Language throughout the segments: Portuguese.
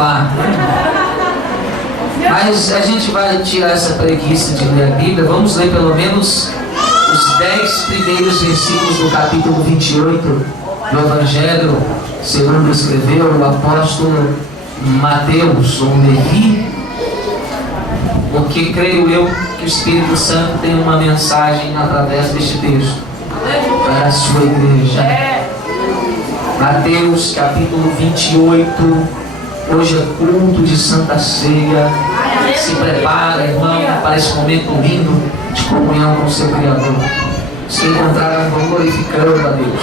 sofá. Mas a gente vai tirar essa preguiça de ler a Bíblia. Vamos ler pelo menos os 10 primeiros versículos do capítulo 28 do Evangelho segundo escreveu o apóstolo Mateus, ou Levi, porque creio eu que o Espírito Santo tem uma mensagem através deste texto para a sua igreja. Mateus capítulo 28. Hoje é culto de Santa Ceia. Se prepara, irmão, para esse momento lindo de comunhão com o seu Criador. Se encontraram, vão glorificando a Deus.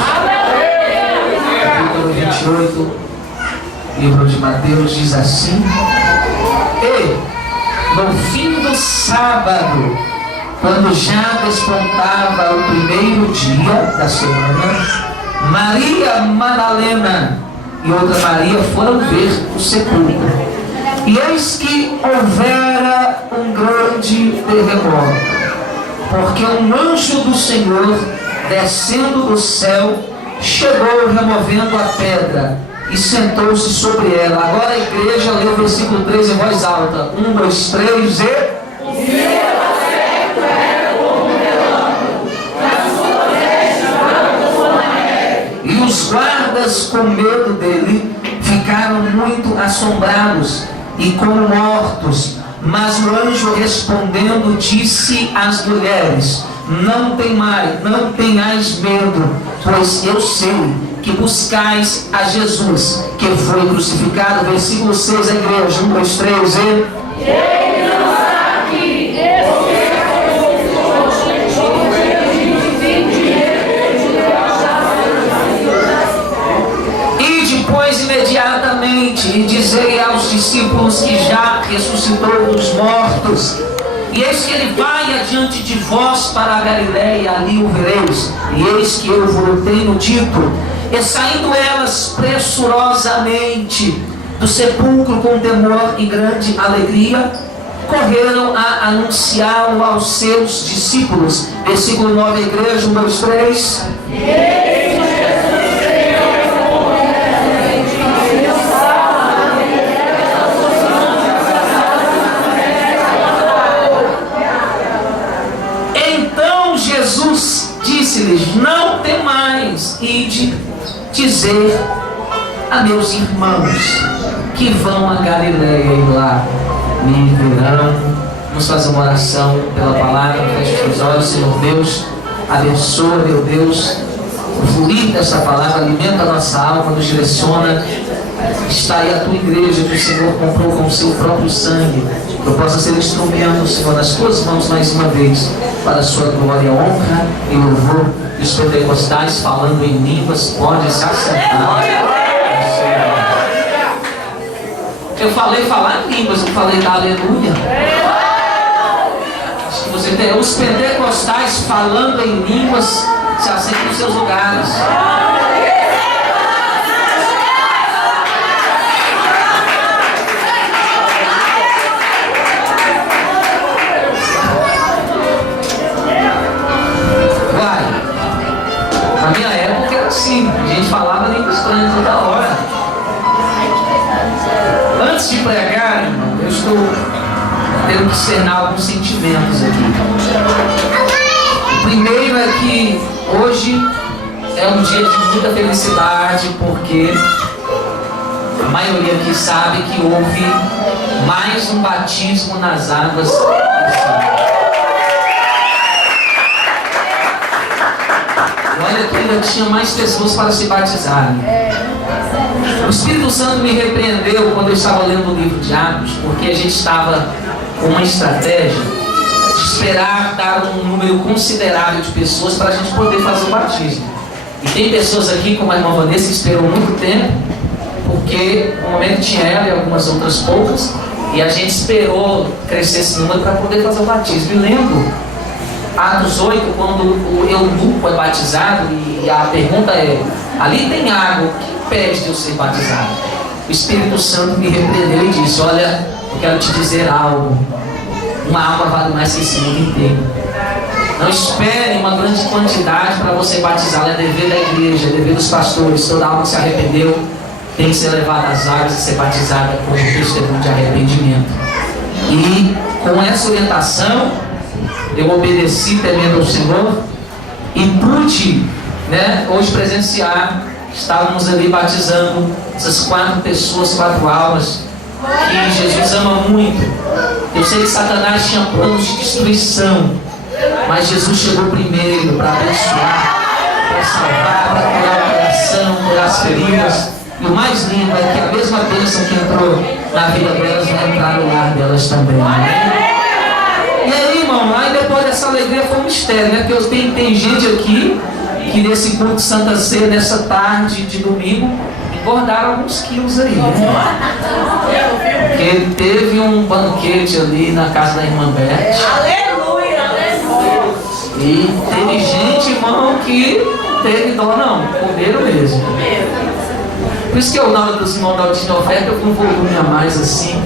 Capítulo 28, livro de Mateus, diz assim: E no fim do sábado, quando já despontava o primeiro dia da semana, Maria Madalena e outra Maria foram ver o sepulcro. E eis que houvera um grande terremoto, porque um anjo do Senhor, descendo do céu, chegou removendo a pedra e sentou-se sobre ela. Agora a igreja lê o versículo 3 em voz alta. 1, 2, 3 e... E os guardas, com medo dele, ficaram muito assombrados e como mortos. Mas o anjo respondendo disse às mulheres: não tenhais medo, pois eu sei que buscais a Jesus, que foi crucificado. Versículo 6, a igreja, 1, 2, 3 e... Ele não está aqui, e depois imediatamente e dizei aos discípulos que já ressuscitou dos mortos. E eis que ele vai adiante de vós para a Galiléia, ali o vereis. E eis que eu vos tenho dito. E saindo elas pressurosamente do sepulcro com temor e grande alegria, correram a anunciá-lo aos seus discípulos. Versículo 9, a igreja, 1, 2, 3. Jesus disse-lhes: não temais, ide dizer a meus irmãos que vão a Galiléia e lá me verão. Vamos fazer uma oração pela palavra. Feche os olhos. Senhor Deus, abençoa, meu Deus, o fluir dessa palavra, alimenta a nossa alma, nos direciona. Está aí a tua igreja que o Senhor comprou com o seu próprio sangue. Que eu possa ser instrumento, Senhor, nas tuas mãos mais uma vez, para a sua glória, honra e louvor. E os pentecostais falando em línguas podem se assentar. Eu falei falar em línguas, eu falei da aleluia. Acho que você tem os pentecostais falando em línguas, se assentem nos seus lugares. Na minha época era assim, a gente falava língua estranha toda hora. Antes de pregar, irmão, eu estou tendo que externar alguns sentimentos aqui. O primeiro é que hoje é um dia de muita felicidade, porque a maioria aqui sabe que houve mais um batismo nas águas. Olha que ainda tinha mais pessoas para se batizarem. O Espírito Santo me repreendeu quando eu estava lendo o livro de Atos, porque a gente estava com uma estratégia de esperar dar um número considerável de pessoas para a gente poder fazer o batismo. E tem pessoas aqui, como a irmã Vanessa, que esperou muito tempo, porque no momento tinha ela e algumas outras poucas, e a gente esperou crescer esse número para poder fazer o batismo. E lembro Atos 8, quando o eunuco é batizado, e a pergunta é: ali tem água, o que impede de eu ser batizado? O Espírito Santo me repreendeu e disse: olha, eu quero te dizer algo. Uma alma vale mais que esse mundo inteiro. Não espere uma grande quantidade para você batizá-la. É dever da igreja, é dever dos pastores. Toda alma que se arrependeu tem que ser levada às águas e ser batizada com o testemunho de arrependimento. E com essa orientação, eu obedeci temendo ao Senhor e pude, hoje presenciar. Estávamos ali batizando essas 4 pessoas, 4 almas que Jesus ama muito. Eu sei que Satanás tinha planos de destruição, mas Jesus chegou primeiro para abençoar, para salvar, para curar o coração, curar as feridas. E o mais lindo é que a mesma bênção que entrou na vida delas vai entrar no lar delas também. E aí, irmão, aí depois dessa alegria foi um mistério, né? Porque tem gente aqui que nesse culto de Santa Ceia, nessa tarde de domingo, engordaram alguns quilos aí, né? Porque teve um banquete ali na casa da irmã Beth. Aleluia, aleluia. E teve gente, irmão, que teve dó não, comeram mesmo. Por isso que eu, na hora dos irmãos da última oferta, eu fui um volume a mais assim,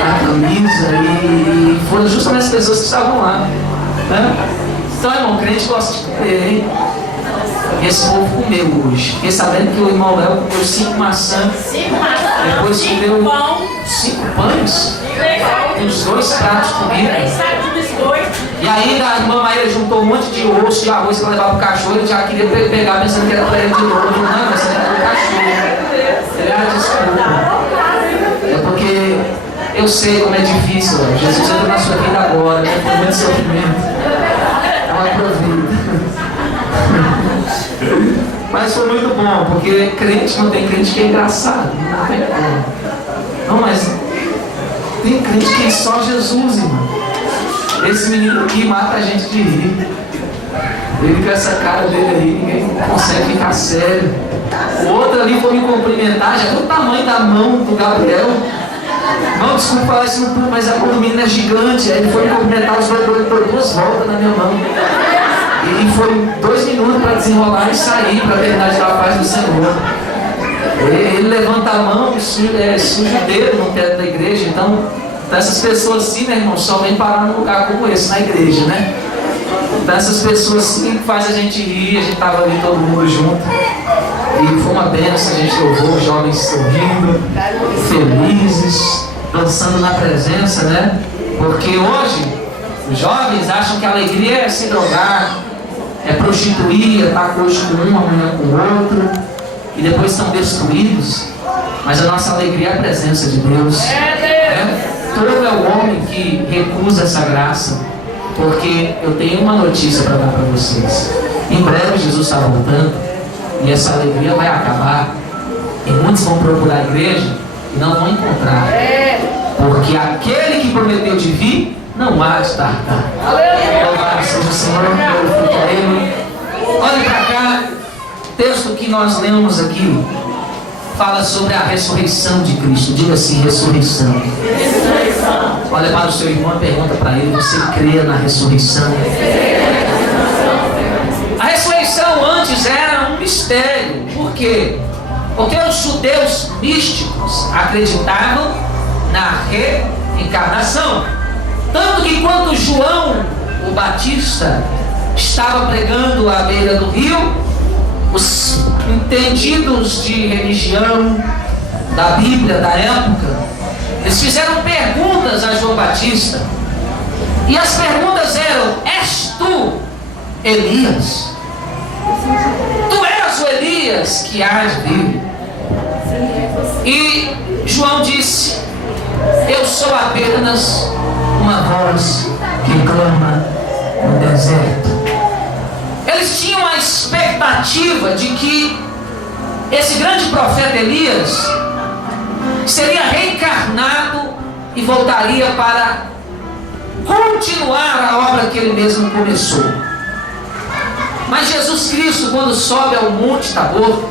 a camisa, e foram justamente as pessoas que estavam lá, né? Então, irmão, crente gosta de comer, hein? Esse povo comeu hoje. Fiquei sabendo que o irmão Léo comeu 5 maçãs. Depois comeu 5 pães. E os 2 pratos de comida. E ainda a irmã Maíra juntou um monte de osso e arroz para levar para o cachorro. Ele já queria pegar pensando que era para ele de novo. Não, mas era para o cachorro. Ele desculpa. É porque eu sei como é difícil. Jesus entra na sua vida agora, né? Foi muito sofrimento. Então aproveita. Mas foi muito bom, porque crente não tem crente que é engraçado, não tem como. Não, mas tem crente que é só Jesus, irmão. Esse menino aqui mata a gente de rir. Ele com essa cara dele aí, ninguém consegue ficar sério. O outro ali foi me cumprimentar, já viu o tamanho da mão do Gabriel? Não, desculpa falar isso no público, mas a mão do menino é gigante. Aí ele foi me cumprimentar, os dois deu 2 voltas na minha mão. E foi 2 minutos para desenrolar e sair para a verdade da paz do Senhor. Ele levanta a mão e suja o dedo no teto da igreja. Então essas pessoas assim, né, irmão, só vem parar num lugar como esse, na igreja, né? Então essas pessoas assim que faz a gente rir, a gente estava ali todo mundo junto. E foi uma bênção, a gente louvou, os jovens sorrindo, felizes, dançando na presença, né? Porque hoje os jovens acham que a alegria é se drogar, é prostituir, é estar hoje com um, amanhã com o outro, e depois estão destruídos. Mas a nossa alegria é a presença de Deus. Todo é o homem que recusa essa graça, porque eu tenho uma notícia para dar para vocês. Em breve Jesus está voltando, e essa alegria vai acabar, e muitos vão procurar a igreja e não vão encontrar, porque aquele que prometeu de vir não há de tardar. Louvado seja o Senhor, glorifique a Ele. Olhe para cá, o texto que nós lemos aqui fala sobre a ressurreição de Cristo. Diga assim: ressurreição. Olha para o seu irmão e pergunta para ele: você crê na ressurreição? A ressurreição antes era um mistério. Por quê? Porque os judeus místicos acreditavam na reencarnação. Tanto que quando João o Batista estava pregando à beira do rio, os entendidos de religião, da Bíblia da época, eles fizeram perguntas a João Batista. E as perguntas eram: és tu Elias? Tu és o Elias que há de vir? E João disse: eu sou apenas uma voz que clama no deserto. Eles tinham a expectativa de que esse grande profeta Elias seria reencarnado e voltaria para continuar a obra que ele mesmo começou. Mas Jesus Cristo, quando sobe ao Monte Tabor,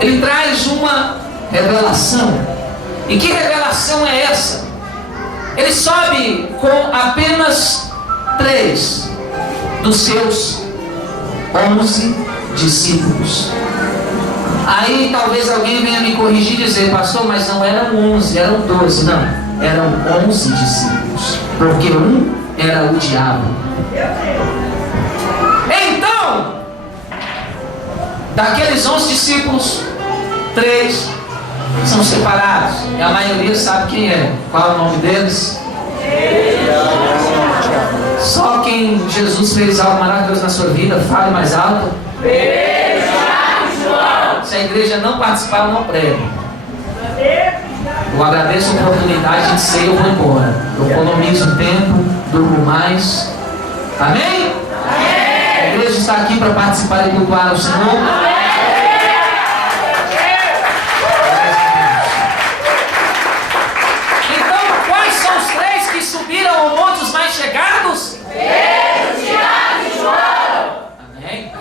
ele traz uma revelação. E que revelação é essa? Ele sobe com apenas 3 dos seus 11 discípulos. Aí talvez alguém venha me corrigir e dizer: pastor, mas não eram 11, eram 12. Não, eram 11 discípulos, porque um era o diabo. Então, daqueles 11 discípulos, 3 são separados. E a maioria sabe quem é. Qual é o nome deles? Só quem Jesus fez algo maravilhoso na sua vida, fale mais alto. Se a igreja não participar, eu não prego. Eu agradeço a oportunidade de ser, eu vou embora. Eu economizo tempo, durmo mais. Amém? A igreja está aqui para participar e cultuar o Senhor. Subiram ao monte os mais chegados? Pedro, Tiago e João. Amém?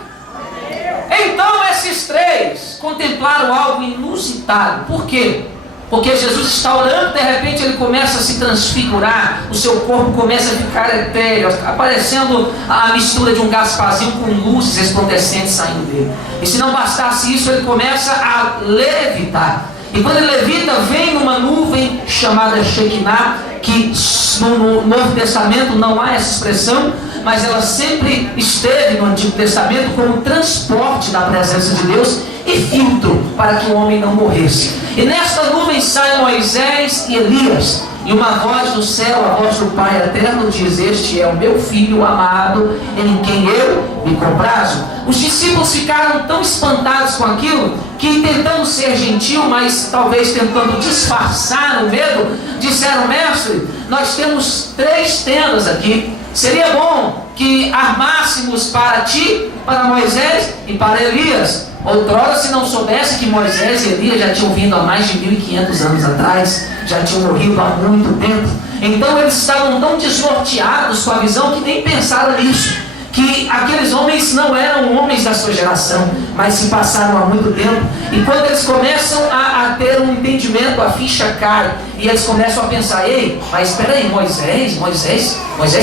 Então esses três contemplaram algo inusitado. Por quê? Porque Jesus está orando, de repente ele começa a se transfigurar, o seu corpo começa a ficar etéreo, aparecendo a mistura de um Gasparzinho com luzes resplandecentes saindo dele. E se não bastasse isso, ele começa a levitar. E quando ele levita, vem uma nuvem chamada Shekinah, que no Novo Testamento não há essa expressão, mas ela sempre esteve no Antigo Testamento como transporte da presença de Deus e filtro para que o homem não morresse. E nesta nuvem saem Moisés e Elias, e uma voz do céu, a voz do Pai eterno, diz: este é o meu filho amado, em quem eu me comprazo. Os discípulos ficaram tão espantados com aquilo, que tentando ser gentil, mas talvez tentando disfarçar o medo, disseram: mestre, nós temos 3 tendas aqui, seria bom que armássemos para ti, para Moisés e para Elias. Outrora, se não soubesse que Moisés e Elias já tinham vindo há mais de 1500 anos atrás, já tinham morrido há muito tempo, então eles estavam tão desnorteados com a visão que nem pensaram nisso, que aqueles homens não eram homens da sua geração, mas se passaram há muito tempo. E quando eles começam a ter um entendimento, a ficha cai, e eles começam a pensar: ei, mas espera aí, Moisés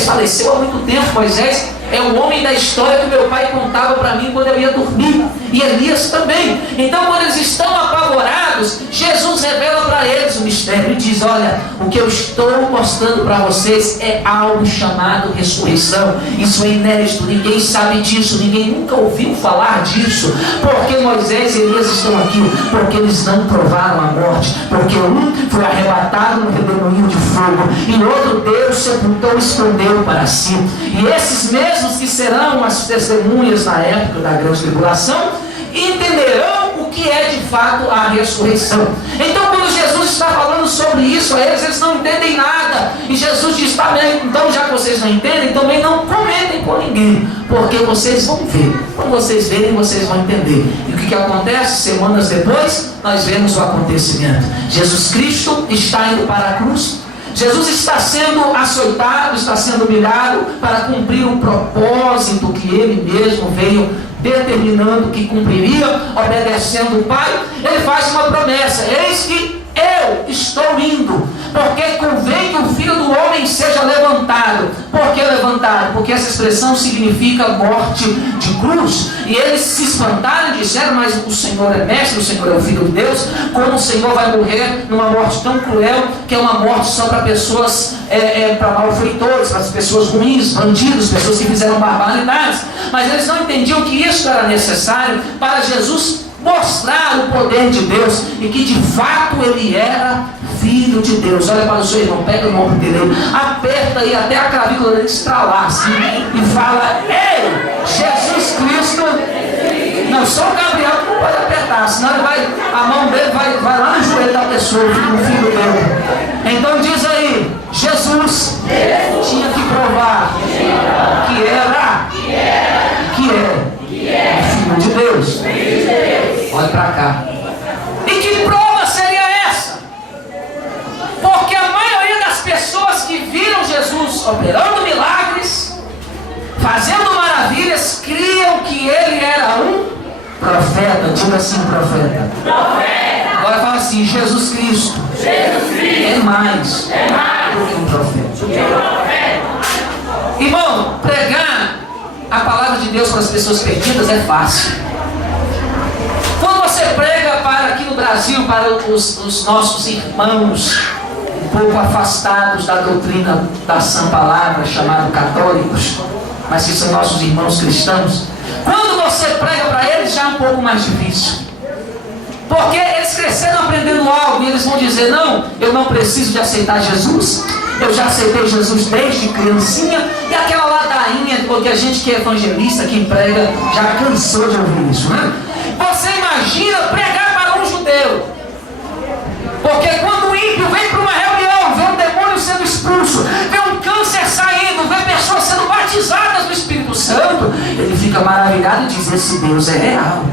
faleceu há muito tempo. Moisés é o homem da história que meu pai contava para mim quando eu ia dormir, e Elias também. Então, quando eles estão apavorados, Jesus revela para eles o mistério e diz: olha, o que eu estou mostrando para vocês é algo chamado ressurreição. Isso é inédito, ninguém sabe disso, ninguém nunca ouviu falar disso. Porque Moisés e Elias estão aqui? Porque eles não provaram a morte, porque um foi arrebatado no redemoinho de fogo, e o outro Deus sepultou e escondeu para si. E esses mesmos que serão as testemunhas na época da grande tribulação entenderão o que é de fato a ressurreição. Então, quando Jesus está falando sobre isso a eles não entendem nada, e Jesus diz: tá bem, então já que vocês não entendem, também não comentem com ninguém, porque vocês vão ver. Quando vocês verem, vocês vão entender. E o que acontece? Semanas depois, nós vemos o acontecimento. Jesus Cristo está indo para a cruz. Jesus está sendo açoitado, está sendo humilhado para cumprir o propósito que ele mesmo veio determinando que cumpriria, obedecendo o Pai. Ele faz uma promessa: eis que eu estou indo, porque convém que o Filho do Homem seja levantado. Por que levantado? Porque essa expressão significa morte de cruz. E eles se espantaram e disseram: mas o Senhor é mestre, o Senhor é o Filho de Deus, como o Senhor vai morrer numa morte tão cruel, que é uma morte só para pessoas, para malfeitores, para as pessoas ruins, bandidos, pessoas que fizeram barbaridades. Mas eles não entendiam que isso era necessário para Jesus mostrar o poder de Deus e que de fato ele era Filho de Deus. Olha para o seu irmão, pega o ombro dele, aperta aí até a clavícula dele estralar assim, e fala: ei, Jesus Cristo. Não, só o Gabriel que não pode apertar, senão ele vai, a mão dele vai lá no joelho da pessoa, o filho dele. Então diz aí: Jesus tinha que provar que era, que é Filho de Deus. Olha para cá. E que prova seria essa? Porque a maioria das pessoas que viram Jesus operando milagres, fazendo maravilhas, criam que ele era um profeta. Diga assim: profeta. Agora fala assim: Jesus Cristo é mais do que um profeta. Irmão, pregar a palavra de Deus para as pessoas perdidas é fácil. Quando você prega para aqui no Brasil, para os nossos irmãos um pouco afastados da doutrina da sã palavra, chamados católicos, mas que são nossos irmãos cristãos, quando você prega para eles já é um pouco mais difícil. Porque eles cresceram aprendendo algo e eles vão dizer: não, eu não preciso de aceitar Jesus. Eu já aceitei Jesus desde criancinha. E aquela ladainha, porque a gente que é evangelista, que prega, já cansou de ouvir isso, né? Você imagina pregar para um judeu. Porque quando o ímpio vem para uma reunião, vê um demônio sendo expulso, vê um câncer saindo, vê pessoas sendo batizadas no Espírito Santo, ele fica maravilhado e diz: esse Deus é real.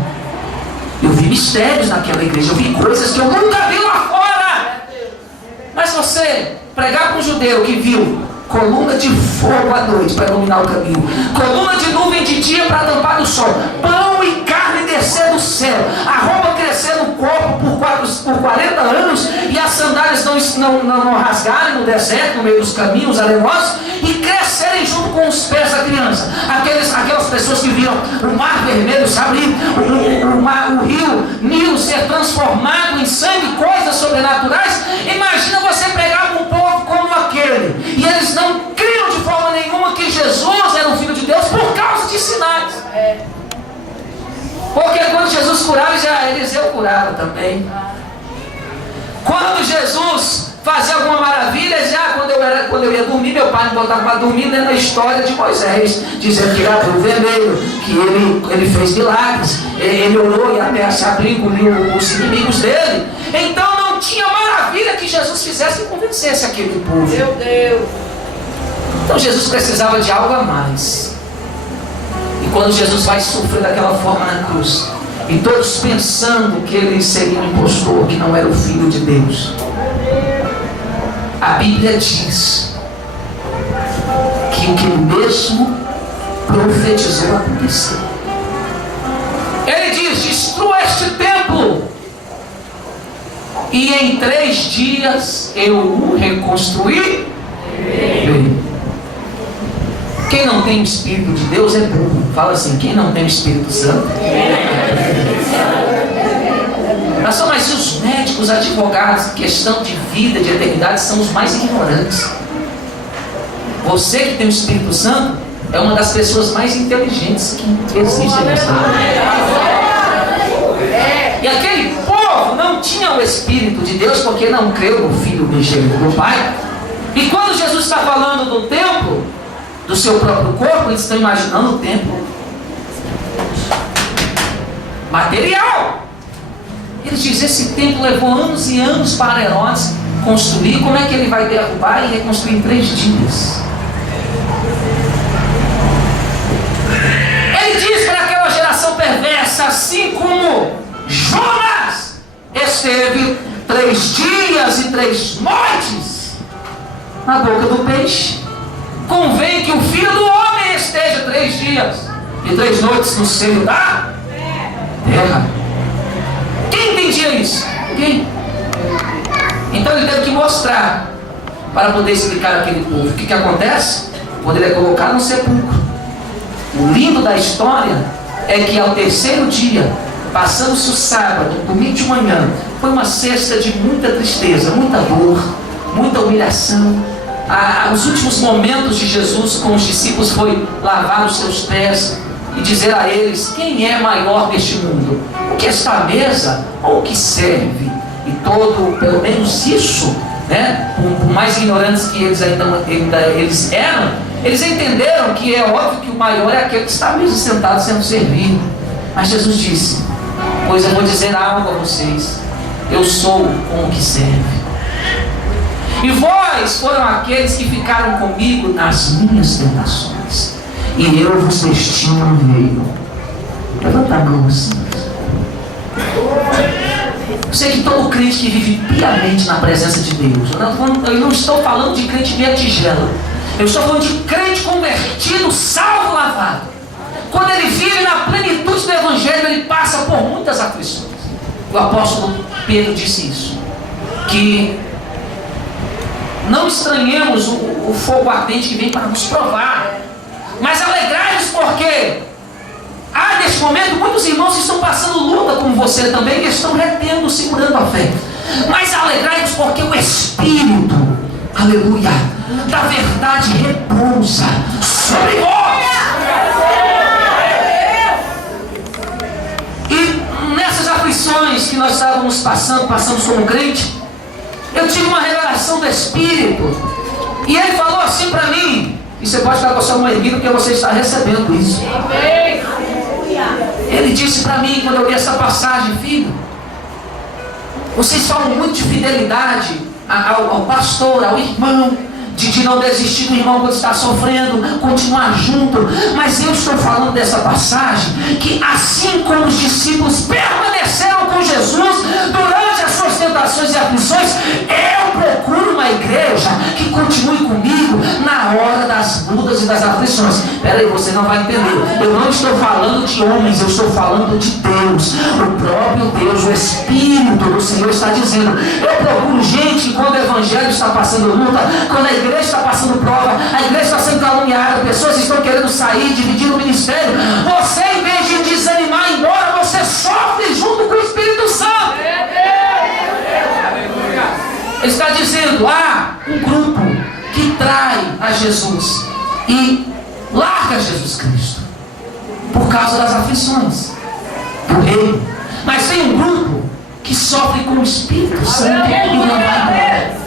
Eu vi mistérios naquela igreja, eu vi coisas que eu nunca vi lá fora. Mas você pregar para um judeu que viu coluna de fogo à noite para iluminar o caminho, coluna de nuvem de dia para tampar do sol, pão e carne descer do céu, a roupa crescer no corpo por 40 anos e as sandálias não rasgarem no deserto, no meio dos caminhos arenosos, e crescerem junto com os pés da criança. Aquelas pessoas que viram o mar vermelho se abrir, o rio Nilo ser transformado em sangue, coisas sobrenaturais. Imagina você pregar para um povo como aquele, e eles não criam de forma nenhuma que Jesus era o Filho de Deus por causa de sinais. Porque quando Jesus curava, já Eliseu curava também. Quando Jesus fazia alguma maravilha, já quando eu ia dormir, meu pai me botava para dormir dentro da história de Moisés, dizendo que era o vermelho, que ele fez milagres, ele orou e até se abriu, engoliu os inimigos dele. Então não tinha maravilha que Jesus fizesse e convencesse aquele povo. Meu Deus! Então Jesus precisava de algo a mais. E quando Jesus vai sofrer daquela forma na cruz, e todos pensando que ele seria um impostor, que não era o Filho de Deus, a Bíblia diz que o que ele mesmo profetizou aconteceu. Ele diz: destrua este templo, e em 3 dias eu o reconstruirei. Quem não tem o Espírito de Deus é burro. Fala assim: quem não tem o Espírito Santo Mas só mais os médicos, os advogados, questão de vida, de eternidade, são os mais ignorantes. Você que tem o Espírito Santo é uma das pessoas mais inteligentes que existem nessa terra. E aquele povo não tinha o Espírito de Deus porque não creu no Filho unigênito do Pai. E quando Jesus está falando do templo, do seu próprio corpo, eles estão imaginando o templo material. Eles dizem: esse templo levou anos e anos para Herodes construir, como é que ele vai derrubar e reconstruir em 3 dias? Ele diz para aquela geração perversa: assim como Jonas esteve 3 dias e 3 noites na boca do peixe, convém que o Filho do Homem esteja 3 dias e 3 noites no seio da terra. Quem entendia isso? Ninguém. Então ele teve que mostrar para poder explicar àquele povo. O que acontece? Quando ele é colocado no sepulcro, o lindo da história é que ao 3º dia, passando-se o sábado, domingo de manhã, foi uma sexta de muita tristeza, muita dor, muita humilhação. Os últimos momentos de Jesus com os discípulos foi lavar os seus pés e dizer a eles: quem é maior deste mundo? O que está à mesa ou o que serve? E pelo menos isso, né, por mais ignorantes que eles eles eram, eles entenderam que é óbvio que o maior é aquele que está mesmo sentado sendo servido. Mas Jesus disse: pois eu vou dizer algo a vocês, eu sou o que serve. E vós foram aqueles que ficaram comigo nas minhas tentações, e eu vos testemunhei. Levanta a mão assim. Eu sei que todo crente que vive piamente na presença de Deus, eu não estou falando de crente meia tigela, eu estou falando de crente convertido, salvo, lavado. Quando ele vive na plenitude do Evangelho, ele passa por muitas aflições. O apóstolo Pedro disse isso, que não estranhemos o fogo ardente que vem para nos provar, mas alegrai-nos, porque há neste momento muitos irmãos que estão passando luta como você também, que estão retendo, segurando a fé. Mas alegrai-nos porque o Espírito, aleluia, da verdade repousa sobre vós. E nessas aflições aflições que nós estávamos passamos como crente, eu tive uma revelação do Espírito. E ele falou assim para mim, e você pode ficar com a sua mão erguida porque você está recebendo isso. Ele disse para mim, quando eu li essa passagem: filho, vocês falam muito de fidelidade ao pastor, ao irmão, de não desistir do irmão quando está sofrendo, continuar junto. Mas eu estou falando dessa passagem, que assim como os discípulos permaneceram com Jesus durante as suas tentações e aflições, eu procuro uma igreja que continue comigo na hora das lutas e das aflições. Peraí, você não vai entender. Eu não estou falando de homens, eu estou falando de Deus. O próprio Deus, o Espírito do Senhor está dizendo: eu procuro gente que, quando o Evangelho está passando luta, quando a igreja está passando prova, a igreja está sendo caluniada, pessoas estão querendo sair, dividir o ministério, você, em vez de desanimar, embora, você sofre junto com o Espírito Santo. Ele está dizendo: há um grupo que trai a Jesus e larga Jesus Cristo por causa das aflições do reino. Mas tem um grupo que sofre com o Espírito Santo e não vai embora.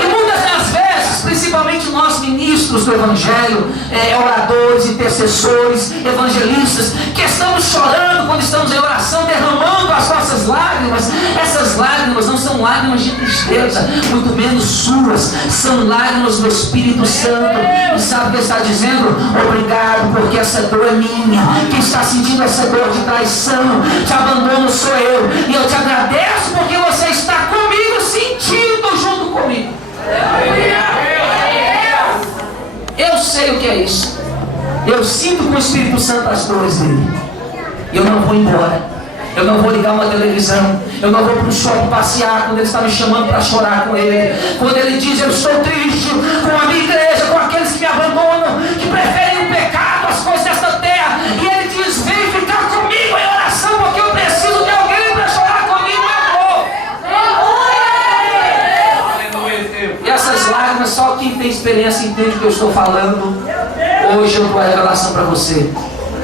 E muitas das vezes, principalmente nós ministros do Evangelho, oradores, intercessores, evangelistas, que estamos chorando quando estamos em oração, derramando as nossas lágrimas. Essas lágrimas não são lágrimas de tristeza, muito menos suas, são lágrimas do Espírito Santo. E sabe o que está dizendo? Obrigado, porque essa dor é minha. Quem está sentindo essa dor de traição, de abandono, sou eu. E eu te agradeço porque você está comigo, sentindo junto comigo. Eu sei o que é isso. Eu sinto com o Espírito Santo as dores dele. Eu não vou embora. Eu não vou ligar uma televisão. Eu não vou para o shopping passear quando ele está me chamando para chorar com ele. Quando ele diz: eu estou triste com a minha igreja, com aqueles que me abandonam, que preferem o pecado, as coisas desta terra. E ele diz: vem ficar comigo em oração, porque eu preciso de alguém para chorar comigo, meu amor. E essas lágrimas, só quem tem experiência entende o que eu estou falando. Hoje eu dou a revelação para você.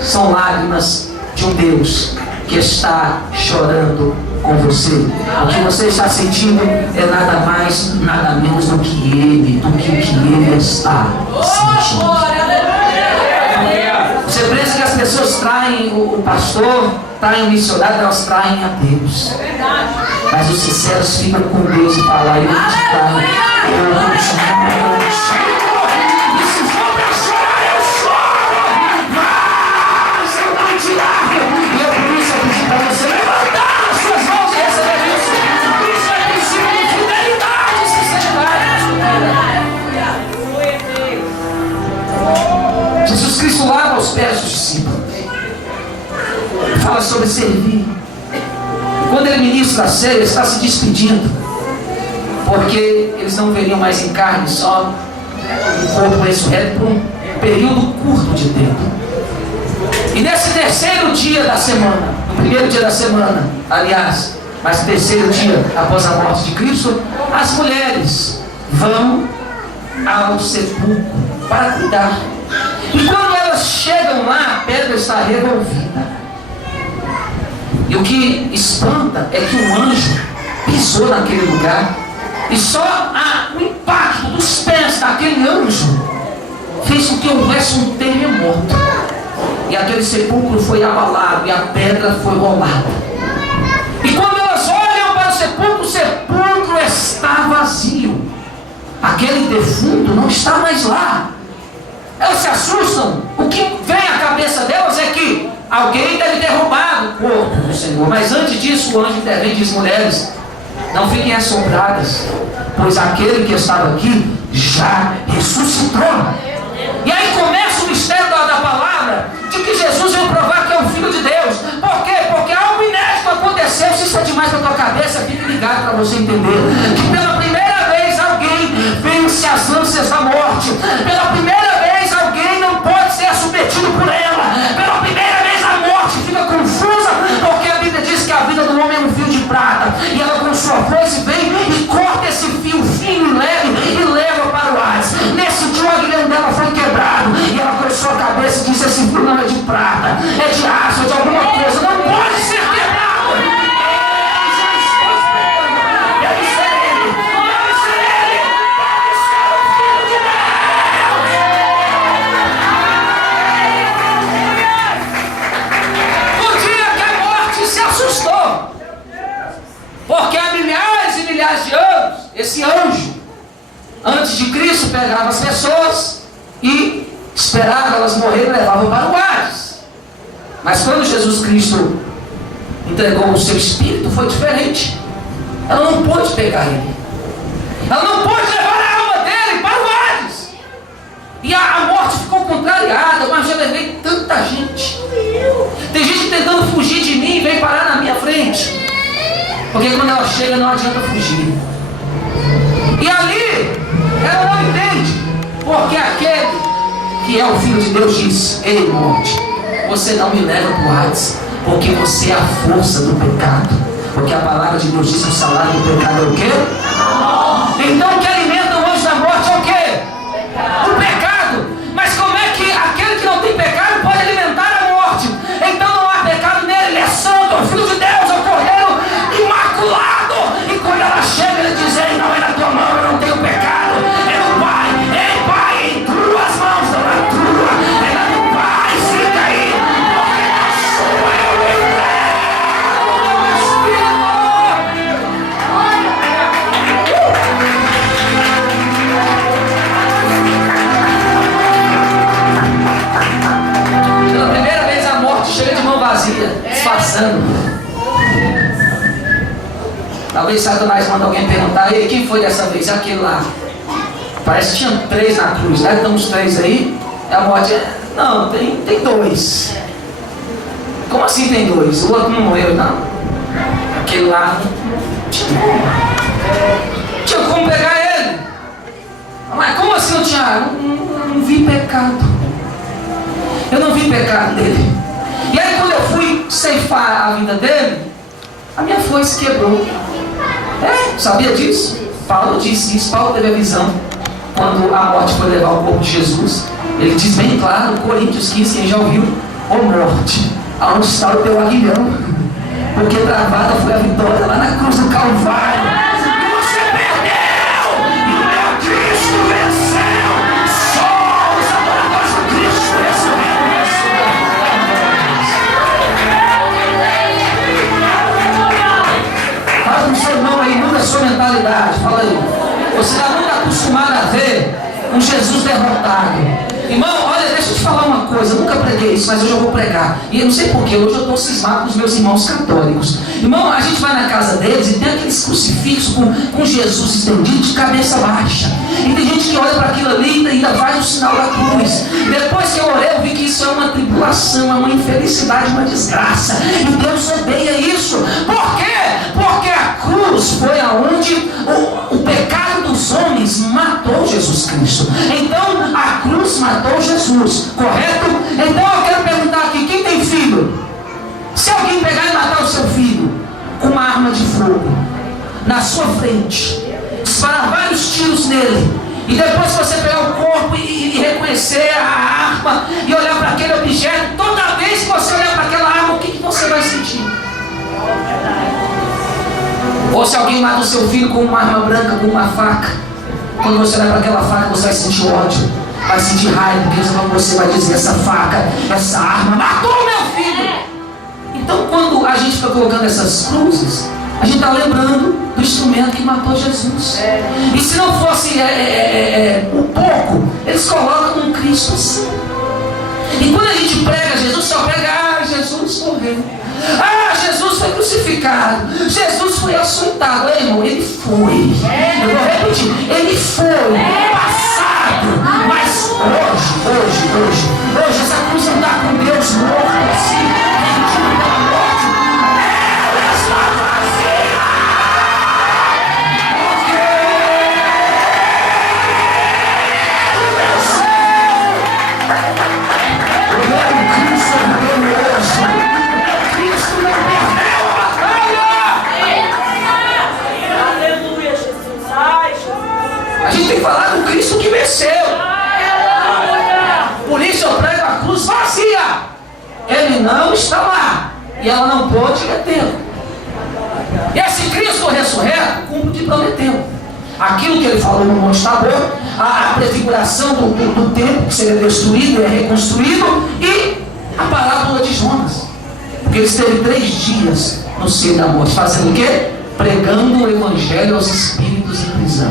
São lágrimas de um Deus que está chorando com você. O que você está sentindo é nada mais, nada menos do que Ele, do que o que Ele está sentindo. Você pensa que as pessoas traem o pastor, traem o missionário, elas traem a Deus. Mas os sinceros ficam com Deus e falam: eu te traio, eu te amo. Você levantar as suas mãos e receber isso. Isso é princípio de fidelidade e sinceridade. Jesus Cristo lava os pés dos discípulos. Fala sobre servir. Quando ele ministra a ceia, ele está se despedindo, porque eles não veriam mais em carne só o corpo ressurreto por um período curto de tempo. E nesse terceiro dia da semana, no primeiro dia da semana, aliás, mas no terceiro dia após a morte de Cristo, as mulheres vão ao sepulcro para cuidar. E quando elas chegam lá, a pedra está revolvida. E o que espanta é que um anjo pisou naquele lugar, e só o impacto dos pés daquele anjo fez com que houvesse um terremoto. E aquele sepulcro foi abalado e a pedra foi rolada. E quando elas olham para o sepulcro está vazio. Aquele defunto não está mais lá. Elas se assustam. O que vem à cabeça delas é que alguém deve ter roubado o corpo do Senhor. Mas antes disso, o anjo intervém e diz: mulheres, não fiquem assombradas, pois aquele que estava aqui já ressuscitou. E aí começa o mistério da palavra, de que Jesus veio provar que é o Filho de Deus. Por quê? Porque algo inédito aconteceu. Se isso é demais para a tua cabeça, fique ligado para você entender que pela primeira vez alguém vence as ânsias da morte. Pela primeira vez alguém não pode ser submetido por ela. Pela primeira vez a morte fica confusa, porque a Bíblia diz que a vida do homem é um fio de prata, e ela com sua foice vem e corta esse fio fino e leva para o ar. Nesse dia o aguilhão dela foi quebrado, e ela com sua cabeça e disse: esse fio não é de prata, é de aço, é de alguma coisa, não pode ser quebrado. esse anjo, antes de Cristo, pegava as pessoas e esperava elas morrerem e levava para o Hades. Mas quando Jesus Cristo entregou o seu espírito, foi diferente. Ela não pôde pegar ele. Ela não pôde levar a alma dele para o Hades. E a morte ficou contrariada. Mas já levei tanta gente. Tem gente tentando fugir de mim e vem parar na minha frente. Porque quando ela chega não adianta fugir. E ali ela não entende. Porque aquele que é o Filho de Deus diz: ei, morte, você não me leva para o Hades, porque você é a força do pecado. Porque a palavra de Deus diz que o salário do pecado é o quê? Então o que alimenta o anjo da morte é o quê? O pecado. Mas como é que aquele que não tem pecado pode alimentar a morte? Então não há pecado nele, ele é santo, é o Filho de Deus, é o Cordeiro imaculado. E quando ela chega, ele diz: ei, não é na tua mão, eu não tenho pecado, é no Pai. Ei, Pai, em tuas mãos, não é tua, é na do Pai, fica aí, porque na sua eu me entrego. Pela primeira vez a morte chega de mão vazia, disfarçando. Talvez Satanás manda alguém perguntar: ei, quem foi dessa vez? Aquele lá. Parece que tinha 3 na cruz, né? Estamos 3 aí. E a morte: não, tem 2. Como assim tem 2? O outro não morreu, não. Aquele lá tinha como pegar ele. Mas como assim não tinha? Não vi pecado. Eu não vi pecado dele. E aí quando eu fui ceifar a vida dele, a minha foice quebrou. Sabia disso? Paulo disse isso. Paulo teve a visão quando a morte foi levar o corpo de Jesus. Ele diz bem claro, Coríntios 15, quem já ouviu: ó morte, aonde está o teu aguilhão? Porque travada foi a vitória lá na cruz do Calvário. E você perdeu, e o meu Cristo venceu. Só os adoradores do Cristo ressurreram. Fala com o seu irmão aí, muda a sua mentalidade. Fala aí. Você está muito acostumado a ver um Jesus derrotado. Irmão, olha, deixa eu te falar uma coisa. Eu nunca preguei isso, mas hoje eu vou pregar. E eu não sei porquê, hoje eu estou cismado com os meus irmãos católicos. Irmão, a gente vai na casa deles e tem aqueles crucifixos com Jesus estendido de cabeça baixa. E tem gente que olha para aquilo ali e ainda faz o sinal da cruz. Depois que eu orei, eu vi que isso é uma tribulação, é uma infelicidade, uma desgraça. E Deus odeia isso. Por quê? Porque a cruz foi aonde o pecado dos homens matou Jesus Cristo. Então a cruz matou Jesus, correto? Então eu quero perguntar aqui: quem tem filho? Se alguém pegar e matar o seu filho com uma arma de fogo na sua frente, disparar vários tiros nele, e depois você pegar o corpo e reconhecer a arma e olhar para aquele objeto, toda vez que você olhar para aquela arma, o que você vai sentir? Ou se alguém mata o seu filho com uma arma branca, com uma faca, quando você olhar para aquela faca, você vai sentir ódio, vai sentir raiva, porque você vai dizer: essa faca, essa arma matou meu filho. Então quando a gente fica colocando essas cruzes, a gente está lembrando do instrumento que matou Jesus. E se não fosse o pouco, eles colocam um Cristo assim. E quando a gente prega Jesus, só prega: Jesus morreu, Jesus foi crucificado, Jesus foi açoitado. Irmão, ele foi. Eu vou repetir: ele foi passado. Mas hoje essa cruz não está com Deus morto assim, rendido pela morte. Ela está vazia. A gente tem que falar do Cristo que venceu. Por isso eu prego a cruz vazia. Ele não está lá e ela não pode retê-lo. Esse Cristo ressurreto cumpre o que prometeu. Aquilo que ele falou no Monte Tabor, a prefiguração do templo que seria destruído e reconstruído, e a parábola de Jonas. Porque ele esteve 3 dias no seio da morte, fazendo o quê? Pregando o evangelho aos espíritos em prisão. prisão.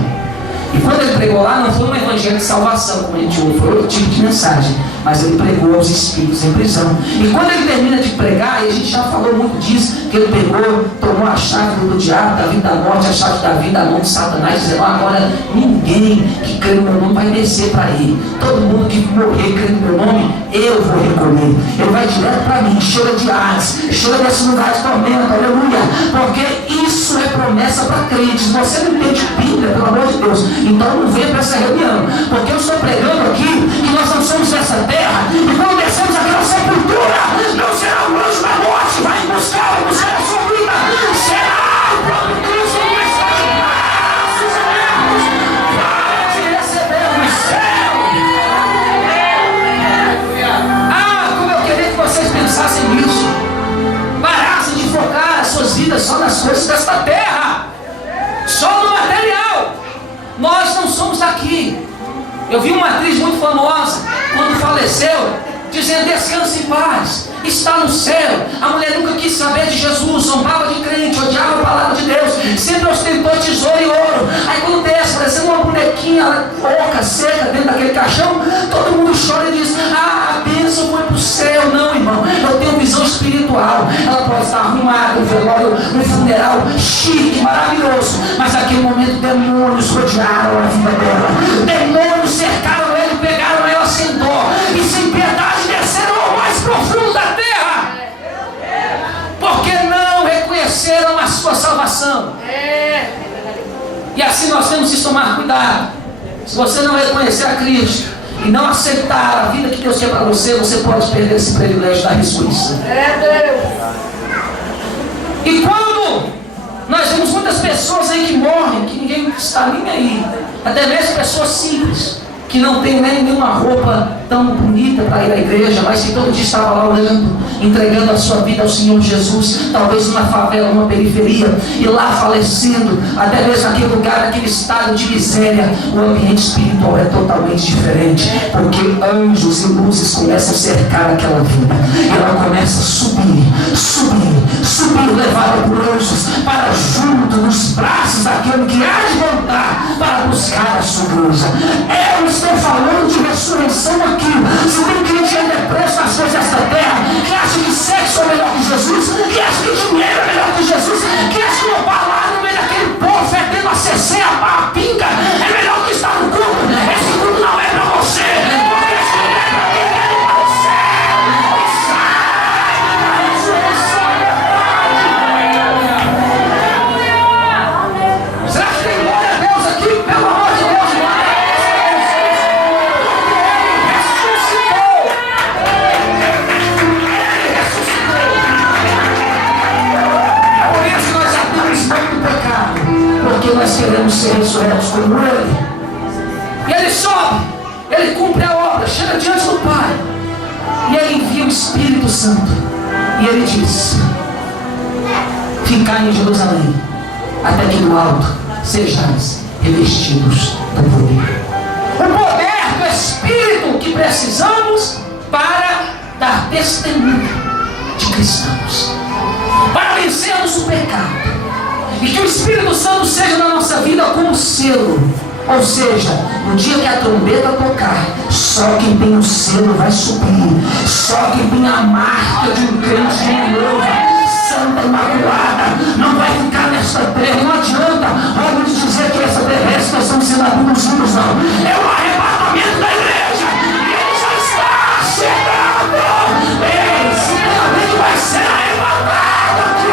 E quando ele pregou lá, não foi um evangelho de salvação, como a gente ouve, foi outro tipo de mensagem. Mas ele pregou aos espíritos em prisão. E quando ele termina de pregar, e a gente já falou muito disso, que ele pegou, tomou a chave do diabo, da vida da morte, a chave da vida, a mão de Satanás, dizendo: agora ninguém que crê no meu nome vai descer para ele. Todo mundo que morrer crê no meu nome, eu vou recolher. Ele vai direto para mim, cheira de Hades, cheira desse lugar de tormento, aleluia. Porque isso é promessa para crentes. Você não entende Bíblia, pelo amor de Deus, então não venha para essa reunião, porque eu estou pregando aqui que nós não somos dessa terra, e quando descemos aquela sepultura, não será o anjo da morte que vai buscar a sua vida, será o próprio Cristo que vai estar de braços abertos para te receber no céu. Como eu queria que vocês pensassem nisso, parassem de focar as suas vidas só nas coisas desta terra, só no material. Nós não somos daqui. Eu vi uma atriz muito famosa, quando faleceu, dizendo: descanse em paz, está no céu. A mulher nunca quis saber de Jesus, zombava de crente, odiava a palavra de Deus, sempre ostentou tesouro e ouro. Aí quando desce, parecendo uma bonequinha oca, seca, dentro daquele caixão, todo mundo chora e diz: a bênção foi para o céu. Não, irmão, eu tenho visão espiritual. Ela pode estar arrumada, um velório, um funeral chique, maravilhoso, mas naquele momento demônios rodearam a vida dela, demônios cercaram ele, pegaram ela sem dó e sem piedade, desceram ao mais profundo da terra, porque não reconheceram a sua salvação. E assim nós temos que tomar cuidado. Se você não reconhecer a Cristo e não aceitar a vida que Deus quer para você, você pode perder esse privilégio da ressurreição. E quando nós vemos muitas pessoas aí que morrem, que ninguém está nem aí, até mesmo pessoas simples, que não tem nem nenhuma roupa tão bonita para ir à igreja, mas que todo dia estava lá orando, entregando a sua vida ao Senhor Jesus, talvez numa favela, numa periferia, e lá falecendo, até mesmo naquele lugar, naquele estado de miséria, o ambiente espiritual é totalmente diferente, porque anjos e luzes começam a cercar aquela vida, e ela começa a subir, levada por anjos, para junto nos braços daquele que há de voltar para buscar a sua igreja. Eu estou falando de ressurreição aqui. Se tem crente ainda preso nas coisas desta terra, que acha que sexo é melhor que Jesus, que acha que dinheiro é melhor que Jesus, que acha que roubar lá no meio daquele povo fedendo a CC, a pinga, é melhor que estar no culto, esse culto não é para você, porque esse culto é para quem quer ir para o céu e sai da ressurreição. Será que tem glória a Deus aqui? Pelo amor de Deus, porque nós queremos ser ressurretos como Ele. E Ele sobe, Ele cumpre a obra, chega diante do Pai, e Ele envia o Espírito Santo, e Ele diz: ficai em Jerusalém, até que do alto sejais revestidos do poder. O poder do Espírito que precisamos para dar testemunho de cristãos, para vencermos o pecado. E que o Espírito Santo seja na nossa vida como selo. Ou seja, no dia que a trombeta tocar, só quem tem o selo vai subir. Só quem tem a marca de um crente de noiva, santa imaculada, não vai ficar nesta terra. Não adianta algo de dizer que essa terrestre nós estamos sendo abduzidos, não. É o arrebatamento da igreja. E ele já está chegando. Esse realmente vai ser arrebatado aqui.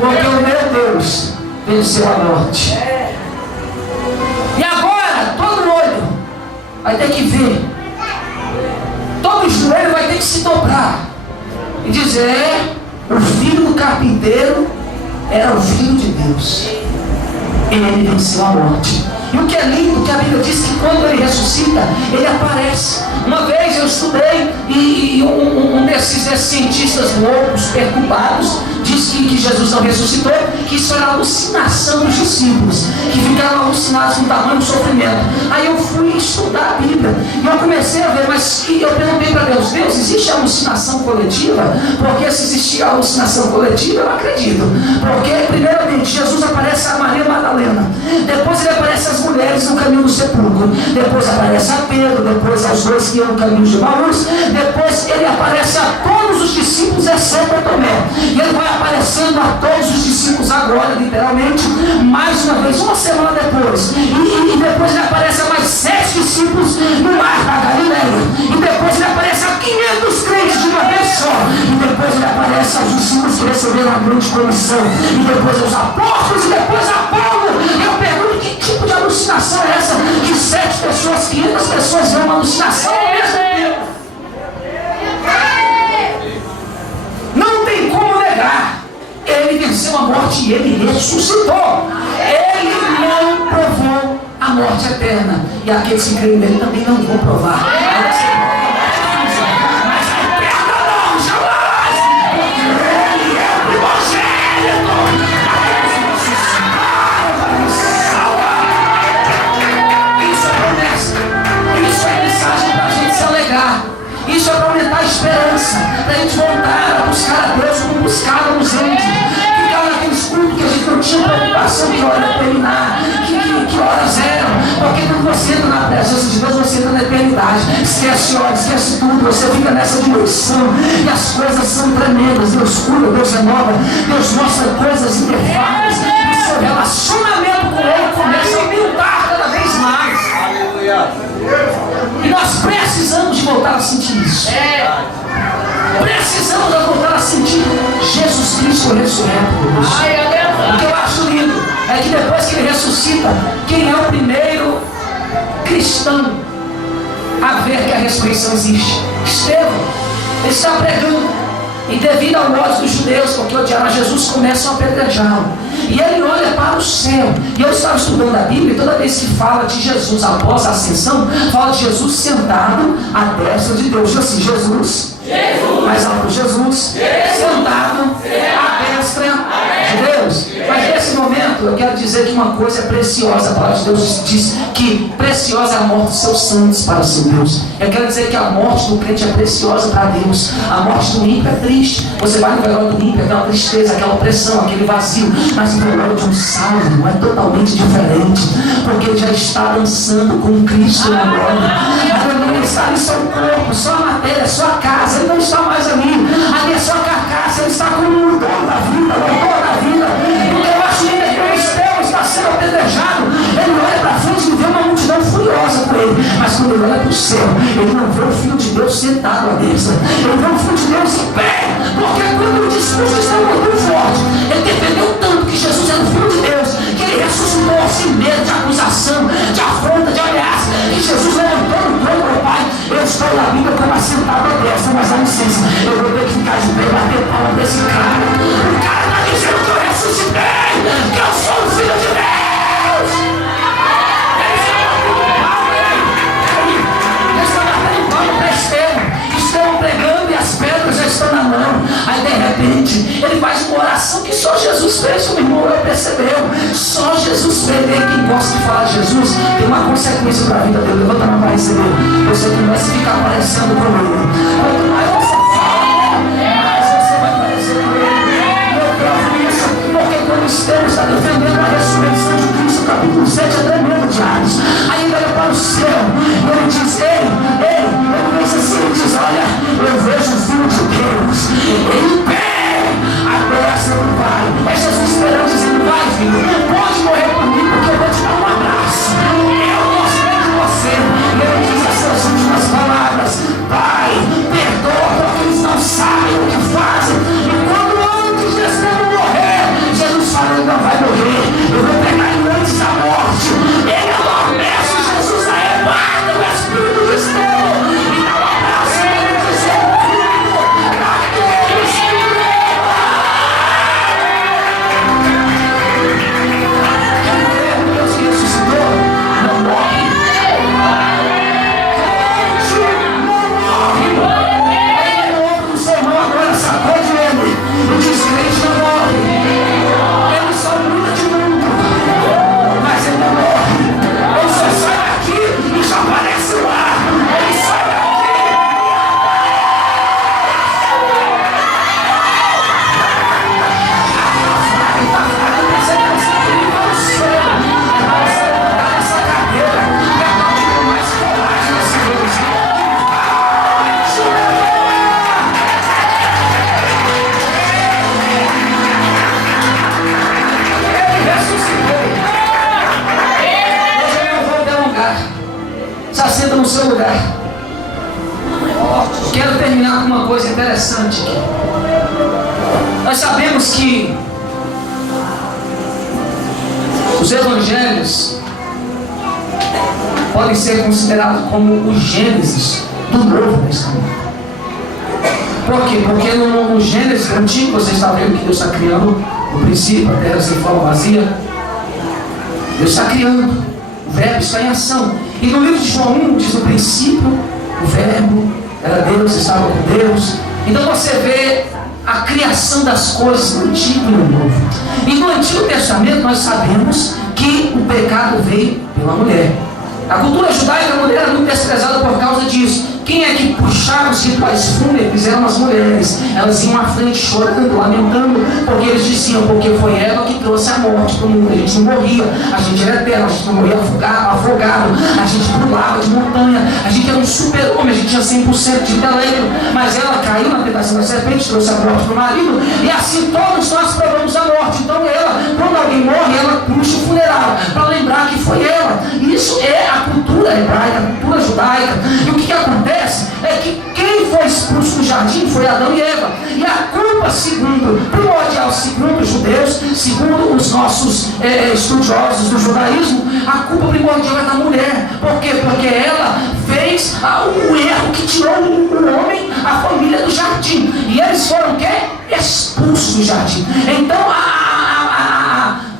Porque o meu Deus venceu a morte. E agora, todo olho vai ter que ver, todo joelho vai ter que se dobrar e dizer: o filho do carpinteiro era o filho de Deus. Ele venceu a morte. E o que é lindo, que a Bíblia diz que quando ele ressuscita, ele aparece. Uma vez eu estudei e um desses cientistas loucos, perturbados, diz que Jesus não ressuscitou, que isso era alucinação dos discípulos, que ficaram alucinados com o tamanho do sofrimento. Aí eu fui estudar a Bíblia e eu comecei a ver, mas eu perguntei para Deus, existe alucinação coletiva? Porque se existir alucinação coletiva, eu não acredito. Porque primeiramente Jesus aparece a Maria Madalena, depois ele aparece às mulheres no caminho do sepulcro, depois aparece a Pedro, depois aos dois que iam no caminho de Emaús, depois ele aparece a todos os discípulos exceto a Tomé, e ele vai aparecendo a todos os discípulos agora, literalmente, mais uma vez, uma semana depois, e depois ele aparece a mais 7 discípulos no mar da Galileia, e depois ele aparece a 500 crentes de uma vez só, e depois ele aparece aos discípulos que receberam a grande comissão, e depois aos apóstolos, e depois a Paulo. Eu pergunto, que tipo de alucinação é essa? Que 7 pessoas, 500 pessoas vão uma alucinação ao mesmo tempo. Não tem como negar. Ele venceu a morte e ele ressuscitou. Ele não provou a morte eterna. E aqueles que creem nele também não vão provar. Mas a eterna não, jamais. Porque ele é o primogênito. Isso é promessa. Isso é mensagem para a gente se alegrar. Isso é para aumentar a esperança, para a gente voltar a buscar a Deus como buscávamos antes. Ficar naqueles cultos que a gente não tinha preocupação que hora ia terminar, que horas eram. Porque quando você entra na presença de Deus, você entra na eternidade. Esquece hora, esquece tudo, você fica nessa dimensão. E as coisas são tremendas. Deus cura, Deus renova, Deus mostra coisas inefáveis. E seu relacionamento com Ele começa a aumentar cada vez mais. E nós precisamos de voltar a sentir isso. Precisamos de voltar a sentir Jesus Cristo ressurreto. O que eu acho lindo é que depois que ele ressuscita, quem é o primeiro cristão a ver que a ressurreição existe? Estevão. Ele está pregando. E devido ao ódio dos judeus, porque odiaram a Jesus, começam a apedrejá-lo. E ele olha para o céu. E eu estava estudando a Bíblia, e toda vez que fala de Jesus após a ascensão, fala de Jesus sentado à destra de Deus. Assim, Jesus. Mais alto, Jesus. Sentado à destra de Deus. Mas nesse momento eu quero dizer que uma coisa é preciosa. A palavra de Deus diz que preciosa é a morte dos seus santos para o seu Deus. Eu quero dizer que a morte do crente é preciosa para Deus. A morte do ímpio é triste. Você vai no velório do ímpio, aquela tristeza, aquela opressão, aquele vazio. Mas no velório de um salvo é totalmente diferente, porque ele já está dançando com Cristo na glória. Ele não está ali só o corpo, só a matéria, só a casa. Ele não está mais ali. Ali é só a carcaça. Ele está com o dono da vida, o autor da vida. Porque eu acho lindo é que o Estevão está sendo apedrejado. Ele olha para frente e vê uma multidão furiosa com ele. Mas quando ele olha para o céu, ele não vê o Filho de Deus sentado à mesa. Ele vê o Filho de Deus em pé. Porque quando o discurso estava muito forte, ele defendeu tanto que Jesus era o Filho de Deus, que ele ressuscitou sem medo de acusação, de afronta, de ameaça. E Jesus levantou no trono, meu Pai, eu estou na Bíblia como assentado à destra, mas dá licença, eu vou ter que ficar de pé e bater palma desse cara. O cara está dizendo que eu ressuscitei, que eu sou o Filho de Deus. Ele está batendo palma para Estevão. Estão pregando e as pedras já estão na mão. Aí de repente ele faz uma oração que só Jesus fez. O irmão percebeu. Só Jesus fez. E quem gosta de falar de Jesus tem uma consequência para a vida dele. Levanta a mão para receber. Você começa a ficar parecendo com ele. Quanto mais você fala, mais você vai parecer com ele. E eu provo isso porque quando Estevão está defendendo a ressurreição de Cristo, capítulo 7 é tremendo, diários. Aí ele olha para o céu e ele diz: ele começa assim, ele diz: olha, eu vejo o Filho de Deus em pé, a destra do Pai. É Jesus esperando, dizendo: vai, filho, pode morrer por mim, porque eu vou te dar um abraço. Eu gostei de você. E ele diz essas últimas palavras: Pai, perdoa, porque eles não sabem o que fazem. E quando antes de Estevão morrer, Jesus fala: ele não vai morrer, eu vou pegar ele antes da morte. Ele é logo assenta no seu lugar. Quero terminar com uma coisa interessante aqui. Nós sabemos que os evangelhos podem ser considerados como os Gênesis do Novo Testamento. Por quê? Porque no Gênesis antigo, você está vendo que Deus está criando, no princípio, a terra sem forma vazia. Deus está criando, o verbo está em ação. E no livro de João 1 diz: no princípio, o verbo era Deus, estava com Deus. Então você vê a criação das coisas no Antigo e no Novo. E no Antigo Testamento nós sabemos que o pecado veio pela mulher. A cultura judaica, a mulher era muito desprezada por causa disso. Quem é que puxava os rituais fúnebres eram as mulheres. Elas iam à frente chorando, lamentando, porque eles diziam: porque foi ela que trouxe a morte para o mundo. A gente não morria, a gente era eterno, a gente não morria afogado, a gente pulava de montanha, a gente era um super-homem, a gente tinha 100% de intelecto, mas ela caiu na tentação da serpente, trouxe a morte para o marido, e assim todos nós provamos a morte. Então ela, quando alguém morre, ela puxa o funeral para lembrar que foi ela. Isso é a cultura hebraica, a cultura judaica. E o que acontece é que quem foi expulso do jardim foi Adão e Eva. E a culpa, primordial, segundo os judeus, segundo os nossos estudiosos do judaísmo, a culpa primordial é da mulher. Por quê? Porque ela fez o erro que tirou o homem, a família do jardim. E eles foram o quê? Expulsos do jardim. Então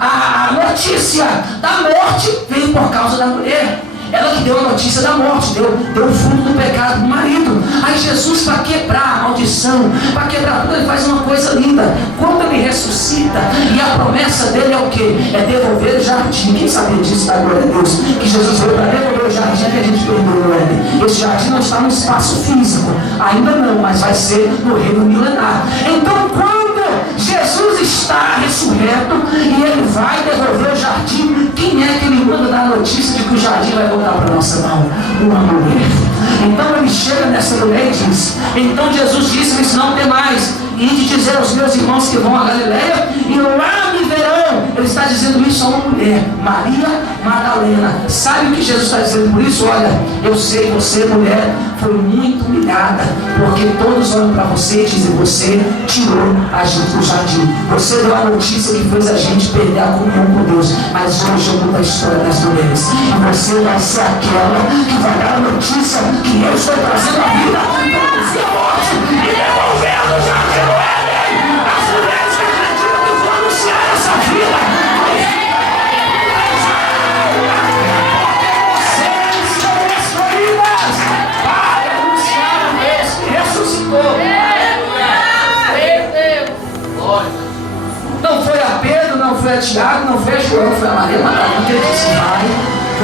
a notícia da morte veio por causa da mulher. Ela que deu a notícia da morte, deu o fruto do pecado do marido. Aí Jesus, para quebrar a maldição, para quebrar tudo, ele faz uma coisa linda. Quando ele ressuscita, e a promessa dele é o quê? É devolver o jardim. Quem sabia disso? Da glória a Deus. Que Jesus veio para devolver o jardim que a gente perdeu no Éden. Esse jardim não está no espaço físico, ainda não, mas vai ser no reino milenar. Então, quando Jesus está ressurreto e ele vai devolver o jardim, quem é que ele manda dar a notícia de que o jardim vai voltar para a nossa mão? Uma mulher. Então ele chega nessa mulher e diz: então Jesus disse-lhes: não tem mais, e de dizer aos meus irmãos que vão a Galileia, e lá me verão. Ele está dizendo isso a uma mulher, Maria Madalena. Sabe o que Jesus está dizendo por isso? Olha, eu sei, você, mulher, foi muito humilhada, porque todos olham para você e dizem: você tirou a gente do jardim, você deu a notícia que fez a gente perder a comunhão com Deus. Mas hoje eu mudo a história das mulheres, e você vai ser aquela que vai dar a notícia que eu estou trazendo a vida para vencer a morte e devolver o jardim do Éden. As mulheres que acreditam que vão anunciar essa vida. Vocês são escolhidas para anunciar a Deus que ressuscitou. Não foi a Pedro, não foi a Tiago, não foi a João, foi a Maria Madalena que ele disse: vai,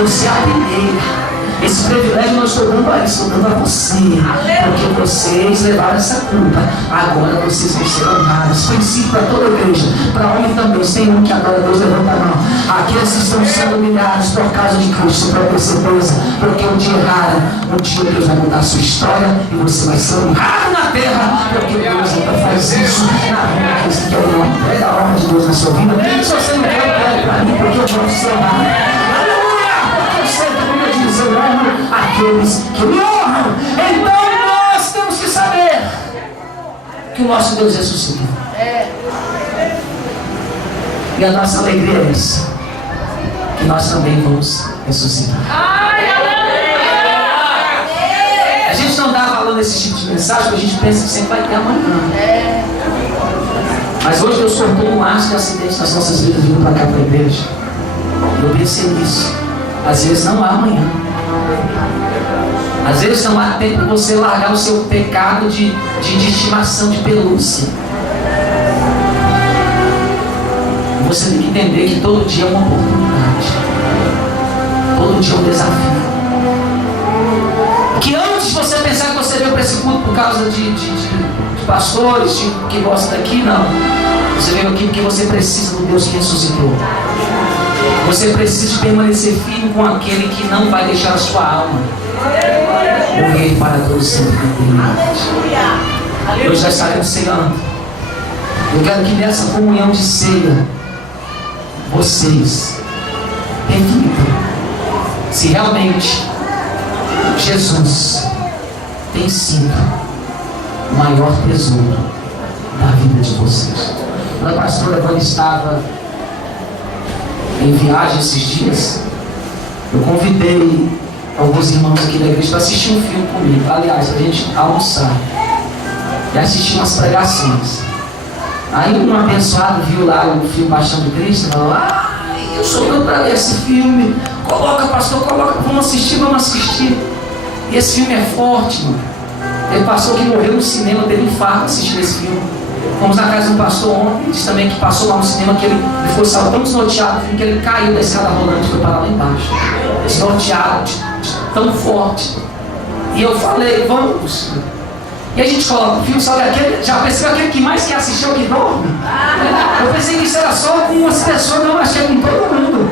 você é a primeira. Esse privilégio não estou dando a isso, estou dando a você, porque vocês levaram essa culpa. Agora vocês vão ser honrados. Princípio para toda a igreja, para homem também. Se tem um que adora Deus, levanta a mão. Aqueles que estão sendo humilhados por causa de Cristo, para ter certeza, porque um dia erraram, um dia Deus vai mudar a sua história e você vai ser honrado na terra, porque Deus ainda faz isso na vida daqueles que querem uma entrega a honra de Deus na sua vida. Se você não quer, pede para mim, porque eu vou ser honrado. Eu honro aqueles que me honram. Então nós temos que saber que o nosso Deus ressuscitou. E a nossa alegria é essa, que nós também vamos ressuscitar. A gente não dá valor nesse tipo de mensagem, porque a gente pensa que sempre vai ter amanhã. Mas hoje Deus cortou um laço de acidente nas nossas vidas vindo para cá para a igreja. Eu pensei nisso. Às vezes não há amanhã. Às vezes não há tempo para você largar o seu pecado de estimação, de pelúcia. Você tem que entender que todo dia é uma oportunidade. Todo dia é um desafio. Que antes de você pensar que você veio para esse culto por causa de pastores que gostam daqui, não. Você veio aqui porque você precisa do Deus que ressuscitou. Você precisa permanecer firme com aquele que não vai deixar a sua alma morrer para todos sempre. Hoje já estaremos ceando. Eu quero que nessa comunhão de ceia vocês reflitam se realmente Jesus tem sido o maior tesouro da vida de vocês. Quando a pastora Vânia estava em viagem esses dias, eu convidei alguns irmãos aqui da igreja para assistir um filme comigo. Aliás, a gente almoçar e assistir umas pregações. Aí um abençoado viu lá o filme Paixão de Cristo e falou: eu sou doido para ver esse filme. Coloca, pastor, coloca, vamos assistir. E esse filme é forte, mano. Ele pastor que morreu no cinema, teve um infarto assistindo esse filme. Fomos na casa do pastor ontem, disse também que passou lá no cinema, que ele foi tão desnorteado que ele caiu da escada rolante e foi parar lá embaixo. Desnorteado, tão forte. E eu falei: vamos. E a gente coloca o filme, sabe aquele, já percebeu aquele que mais quer assistir o que dorme? Eu pensei que isso era só com umas pessoas, não, achei com todo mundo.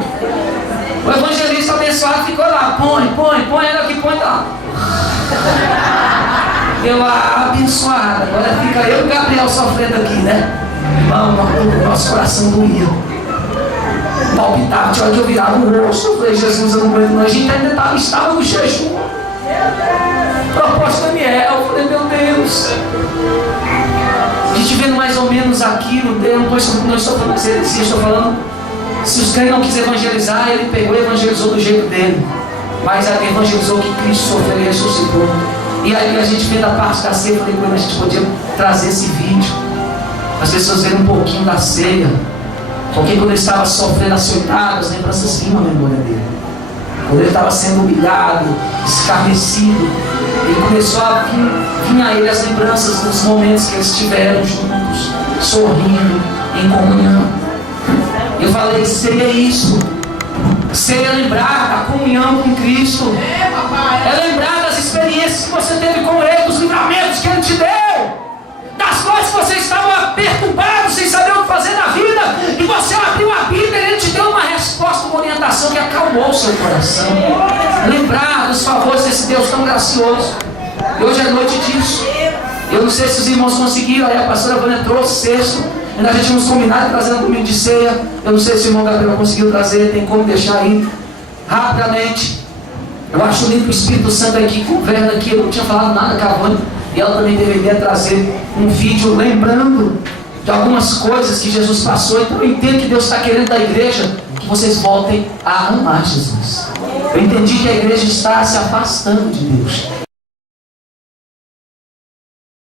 O evangelista abençoado ficou lá: põe, ela que põe lá. Eu, abençoado, agora fica eu e o Gabriel sofrendo aqui, né? Irmão, nosso coração doía. Palpitava, tinha hora que eu virava o rosto. Eu falei: Jesus, eu não aguento, a gente ainda estava no jejum. Proposta Daniel, eu falei: meu Deus. A gente vendo mais ou menos aquilo, eu não estou falando heresia, estou falando, se os crentes não quiserem evangelizar, ele pegou e evangelizou do jeito dele. Mas evangelizou que Cristo sofreu e ressuscitou. E aí a gente vendo a parte da ceia, eu falei: quando a gente podia trazer esse vídeo, as pessoas verem um pouquinho da ceia. Porque quando ele estava sofrendo açoitado, as lembranças vinham à memória dele. Quando ele estava sendo humilhado, escarnecido, ele começou a vir a ele as lembranças dos momentos que eles tiveram juntos, sorrindo, em comunhão. Eu falei: seria isso. Seria lembrar da comunhão com Cristo. É lembrar das experiências que você teve com Ele, dos livramentos que Ele te deu, das coisas que você estava perturbado, sem saber o que fazer na vida, e você abriu a Bíblia e Ele te deu uma resposta, uma orientação que acalmou o seu coração. Lembrar dos favores desse Deus tão gracioso. E hoje é noite disso. Eu não sei se os irmãos conseguiram, aí a pastora Vânia trouxe sexto. Ainda a gente tínhamos combinado de trazer um domingo de ceia. Eu não sei se o irmão Gabriel conseguiu trazer, tem como deixar aí rapidamente. Eu acho lindo que o Espírito Santo aqui governa aqui. Eu não tinha falado nada com a Vânia, e ela também deveria trazer um vídeo lembrando de algumas coisas que Jesus passou. Então eu entendo que Deus está querendo da igreja que vocês voltem a amar Jesus. Eu entendi que a igreja está se afastando de Deus.